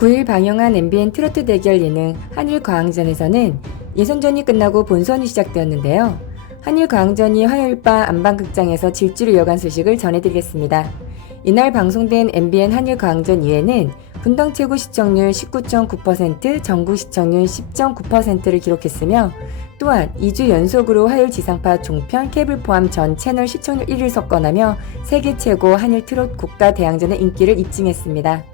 9일 방영한 MBN 트로트 대결 예능 한일과항전에서는 예선전이 끝나고 본선이 시작되었는데요. 한일과항전이 화요일 밤 안방극장에서 질주를 이어간 소식을 전해드리겠습니다. 이날 방송된 MBN 한일과항전 2회는 분당 최고 시청률 19.9%, 전국 시청률 10.9%를 기록했으며 또한 2주 연속으로 화요일 지상파 종편, 케이블 포함 전 채널 시청률 1위를 석권하며 세계 최고 한일 트롯 국가대항전의 인기를 입증했습니다.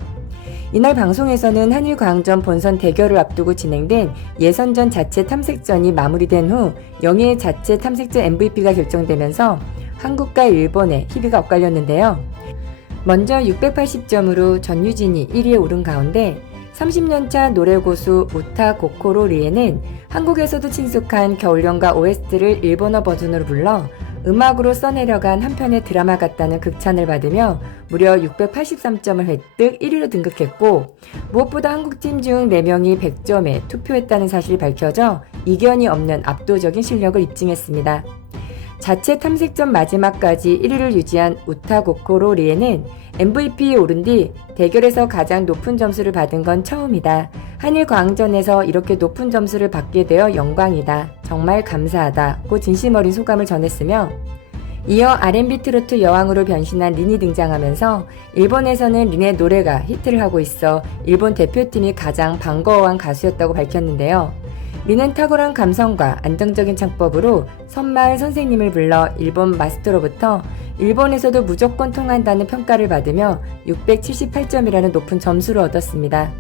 이날 방송에서는 한일과항전 본선 대결을 앞두고 진행된 예선전 자체 탐색전이 마무리된 후 영예의 자체 탐색전 MVP가 결정되면서 한국과 일본의 희비가 엇갈렸는데요. 먼저 680점으로 전유진이 1위에 오른 가운데 30년차 노래고수 우타 고코로 리에는 한국에서도 친숙한 겨울연가 OST를 일본어 버전으로 불러 음악으로 써내려간 한편의 드라마 같다는 극찬을 받으며 무려 683점을 획득 1위로 등극했고, 무엇보다 한국팀 중 4명이 100점에 투표했다는 사실이 밝혀져 이견이 없는 압도적인 실력을 입증했습니다. 자체 탐색전 마지막까지 1위를 유지한 우타 고코로 리에는 MVP에 오른 뒤 대결에서 가장 높은 점수를 받은 건 처음이다. 한일과항전에서 이렇게 높은 점수를 받게 되어 영광이다. 정말 감사하다고 진심 어린 소감을 전했으며, 이어 R&B 트로트 여왕으로 변신한 린이 등장하면서 일본에서는 린의 노래가 히트를 하고 있어 일본 대표팀이 가장 반가워한 가수였다고 밝혔는데요. 린은 탁월한 감성과 안정적인 창법으로 선마을 선생님을 불러 일본 마스터로부터 일본에서도 무조건 통한다는 평가를 받으며 678점이라는 높은 점수를 얻었습니다.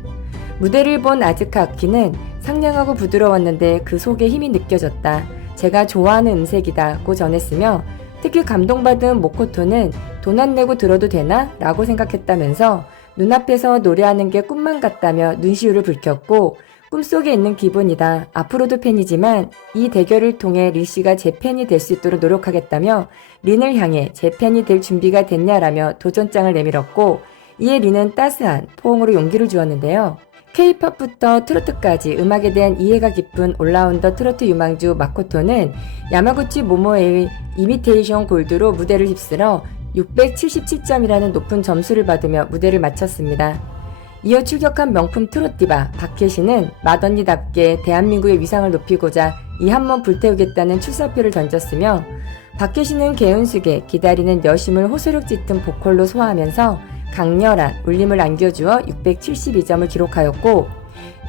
무대를 본 아즈카 아키는 상냥하고 부드러웠는데 그 속에 힘이 느껴졌다. 제가 좋아하는 음색이다고 전했으며, 특히 감동받은 모코토는 돈 안 내고 들어도 되나? 라고 생각했다면서 눈앞에서 노래하는 게 꿈만 같다며 눈시울을 붉혔고, 꿈속에 있는 기분이다. 앞으로도 팬이지만 이 대결을 통해 리씨가 제 팬이 될 수 있도록 노력하겠다며 린을 향해 제 팬이 될 준비가 됐냐라며 도전장을 내밀었고, 이에 린은 따스한 포옹으로 용기를 주었는데요. K-팝부터 트로트까지 음악에 대한 이해가 깊은 올라운더 트로트 유망주 마코토는 야마구치 모모에의 이미테이션 골드로 무대를 휩쓸어 677점이라는 높은 점수를 받으며 무대를 마쳤습니다. 이어 출격한 명품 트롯 디바 박혜신은 맏언니답게 대한민국의 위상을 높이고자 이 한 번 불태우겠다는 출사표를 던졌으며, 박혜신은 개운수게 기다리는 여심을 호소력 짙은 보컬로 소화하면서 강렬한 울림을 안겨주어 672점을 기록하였고,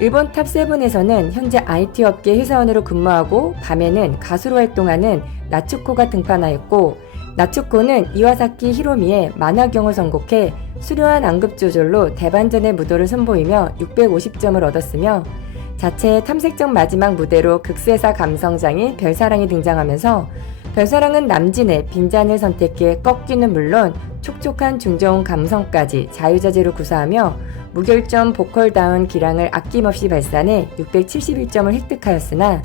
일본 탑7에서는 현재 IT 업계 회사원으로 근무하고 밤에는 가수로 활동하는 나츠코가 등판하였고, 나츠코는 이와사키 히로미의 만화경을 선곡해 수려한 안급 조절로 대반전의 무도를 선보이며 650점을 얻었으며, 자체의 탐색전 마지막 무대로 극세사 감성장인 별사랑이 등장하면서 별사랑은 남진의 빈잔을 선택해 꺾기는 물론 촉촉한 중저음 감성까지 자유자재로 구사하며 무결점 보컬다운 기량을 아낌없이 발산해 671점을 획득하였으나,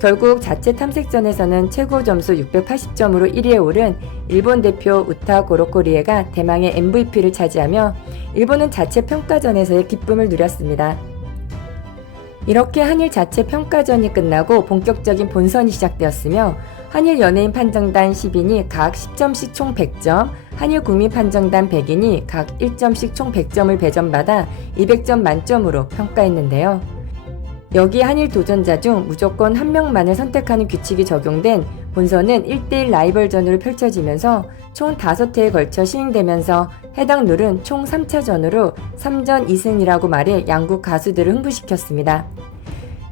결국 자체 탐색전에서는 최고 점수 680점으로 1위에 오른 일본 대표 우타 고로코 리에가 대망의 MVP를 차지하며 일본은 자체 평가전에서의 기쁨을 누렸습니다. 이렇게 한일 자체 평가전이 끝나고 본격적인 본선이 시작되었으며, 한일 연예인 판정단 10인이 각 10점씩 총 100점, 한일 국민 판정단 100인이 각 1점씩 총 100점을 배점받아 200점 만점으로 평가했는데요. 여기 한일 도전자 중 무조건 한 명만을 선택하는 규칙이 적용된 본선은 1대1 라이벌전으로 펼쳐지면서 총 5회에 걸쳐 시행되면서 해당 룰은 총 3차전으로 3전 2승이라고 말해 양국 가수들을 흥분시켰습니다.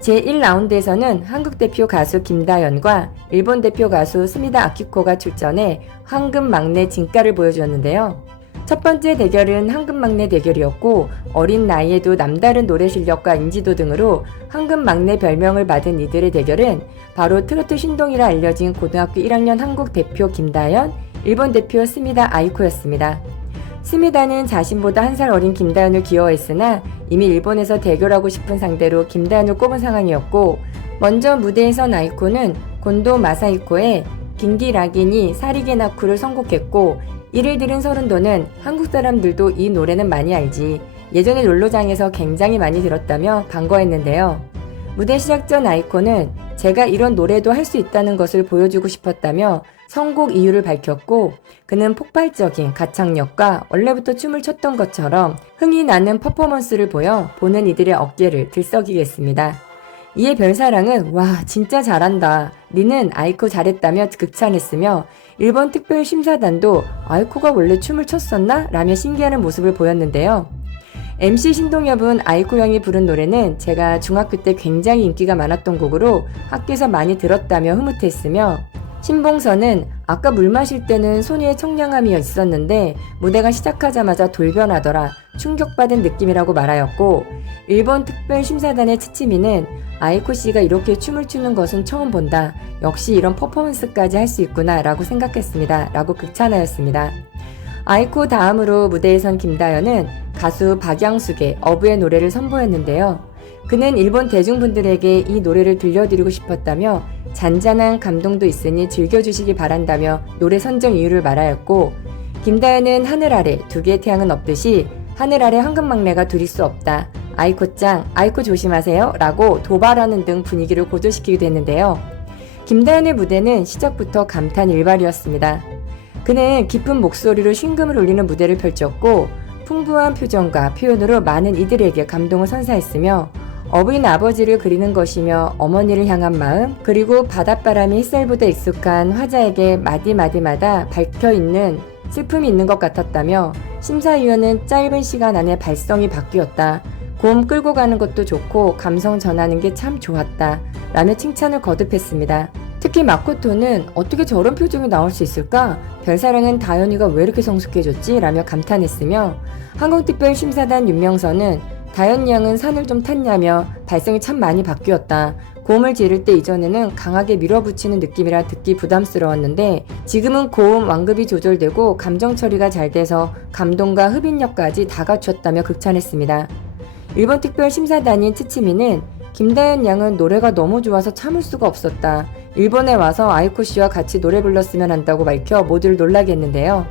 제1라운드에서는 한국 대표 가수 김다연과 일본 대표 가수 스미다 아키코가 출전해 황금 막내 진가를 보여주었는데요. 첫 번째 대결은 황금 막내 대결이었고, 어린 나이에도 남다른 노래 실력과 인지도 등으로 황금 막내 별명을 받은 이들의 대결은 바로 트로트 신동이라 알려진 고등학교 1학년 한국 대표 김다연, 일본 대표 스미다 아이코였습니다. 스미다는 자신보다 한 살 어린 김다연을 귀여워했으나 이미 일본에서 대결하고 싶은 상대로 김다연을 꼽은 상황이었고, 먼저 무대에 선 아이코는 곤도 마사히코의 긴기라기니 사리게나쿠를 선곡했고, 이를 들은 서른도는 한국 사람들도 이 노래는 많이 알지, 예전에 롤로장에서 굉장히 많이 들었다며 반가워했는데요. 무대 시작 전 아이코는 제가 이런 노래도 할 수 있다는 것을 보여주고 싶었다며 선곡 이유를 밝혔고, 그는 폭발적인 가창력과 원래부터 춤을 췄던 것처럼 흥이 나는 퍼포먼스를 보여 보는 이들의 어깨를 들썩이게 했습니다. 이에 별사랑은 와 진짜 잘한다. 니는 아이코 잘했다며 극찬했으며 일본 특별심사단도 아이코가 원래 춤을 췄었나? 라며 신기해하는 모습을 보였는데요. MC 신동엽은 아이코 형이 부른 노래는 제가 중학교 때 굉장히 인기가 많았던 곡으로 학교에서 많이 들었다며 흐뭇했으며, 신봉선은 아까 물 마실 때는 손위에 청량함이 있었는데 무대가 시작하자마자 돌변하더라. 충격받은 느낌이라고 말하였고, 일본 특별심사단의 츠치미는 아이코 씨가 이렇게 춤을 추는 것은 처음 본다. 역시 이런 퍼포먼스까지 할 수 있구나 라고 생각했습니다. 라고 극찬하였습니다. 아이코 다음으로 무대에 선 김다연은 가수 박양숙의 어부의 노래를 선보였는데요. 그는 일본 대중분들에게 이 노래를 들려드리고 싶었다며 잔잔한 감동도 있으니 즐겨주시기 바란다며 노래 선정 이유를 말하였고, 김다연은 하늘 아래 두 개의 태양은 없듯이 하늘 아래 황금막내가 둘일 수 없다. 아이코짱, 아이코 조심하세요 라고 도발하는 등 분위기를 고조시키기도 했는데요. 김다연의 무대는 시작부터 감탄 일발이었습니다. 그는 깊은 목소리로 쉰금을 울리는 무대를 펼쳤고 풍부한 표정과 표현으로 많은 이들에게 감동을 선사했으며, 어부인 아버지를 그리는 것이며 어머니를 향한 마음, 그리고 바닷바람이 햇살보다 익숙한 화자에게 마디마디마다 밝혀있는 슬픔이 있는 것 같았다며, 심사위원은 짧은 시간 안에 발성이 바뀌었다. 고음 끌고 가는 것도 좋고 감성 전하는 게 참 좋았다. 라며 칭찬을 거듭했습니다. 특히 마코토는 어떻게 저런 표정이 나올 수 있을까? 별사랑은 다현이가 왜 이렇게 성숙해졌지? 라며 감탄했으며, 한국특별심사단 윤명선은 다현이 양은 산을 좀 탔냐며 발성이 참 많이 바뀌었다. 고음을 지를 때 이전에는 강하게 밀어붙이는 느낌이라 듣기 부담스러웠는데 지금은 고음 완급이 조절되고 감정 처리가 잘 돼서 감동과 흡인력까지 다 갖췄다며 극찬했습니다. 일본 특별심사단인 츠치미는 김다연 양은 노래가 너무 좋아서 참을 수가 없었다. 일본에 와서 아이코 씨와 같이 노래 불렀으면 한다고 밝혀 모두를 놀라게 했는데요.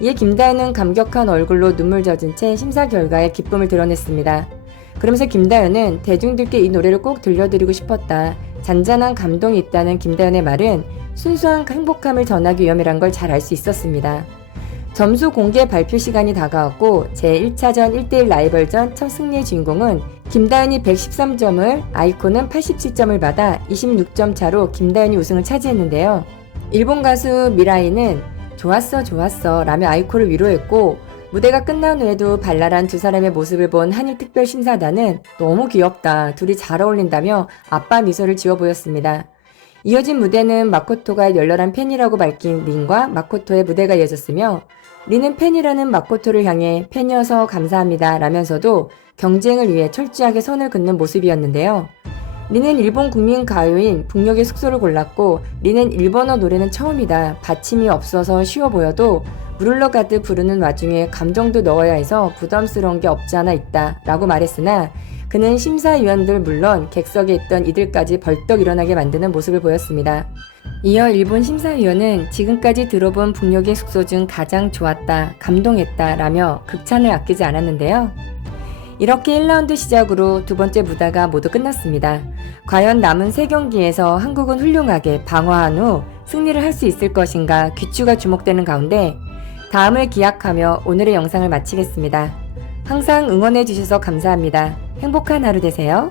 이에 김다연은 감격한 얼굴로 눈물 젖은 채 심사 결과에 기쁨을 드러냈습니다. 그러면서 김다연은 대중들께 이 노래를 꼭 들려드리고 싶었다. 잔잔한 감동이 있다는 김다연의 말은 순수한 행복함을 전하기 위함이란 걸 잘 알 수 있었습니다. 점수 공개 발표 시간이 다가왔고 제1차전 1대1 라이벌전 첫 승리의 주인공은 김다연이 113점을, 아이코는 87점을 받아 26점 차로 김다연이 우승을 차지했는데요. 일본 가수 미라이는 좋았어 라며 아이코를 위로했고, 무대가 끝난 후에도 발랄한 두 사람의 모습을 본 한일특별심사단은 너무 귀엽다, 둘이 잘 어울린다며 아빠 미소를 지어 보였습니다. 이어진 무대는 마코토가 열렬한 팬이라고 밝힌 린과 마코토의 무대가 이어졌으며, 린은 팬이라는 마코토를 향해 팬이어서 감사합니다 라면서도 경쟁을 위해 철저하게 선을 긋는 모습이었는데요. 린은 일본 국민 가요인 북녘의 숙소를 골랐고, 린은 일본어 노래는 처음이다. 받침이 없어서 쉬워 보여도 물흘러 가듯 부르는 와중에 감정도 넣어야 해서 부담스러운 게 없지 않아 있다 라고 말했으나, 그는 심사위원들 물론 객석에 있던 이들까지 벌떡 일어나게 만드는 모습을 보였습니다. 이어 일본 심사위원은 지금까지 들어본 북녘의 숙소 중 가장 좋았다, 감동했다 라며 극찬을 아끼지 않았는데요. 이렇게 1라운드 시작으로 두 번째 무대가 모두 끝났습니다. 과연 남은 3경기에서 한국은 훌륭하게 방어한 후 승리를 할 수 있을 것인가 귀추가 주목되는 가운데 다음을 기약하며 오늘의 영상을 마치겠습니다. 항상 응원해주셔서 감사합니다. 행복한 하루 되세요.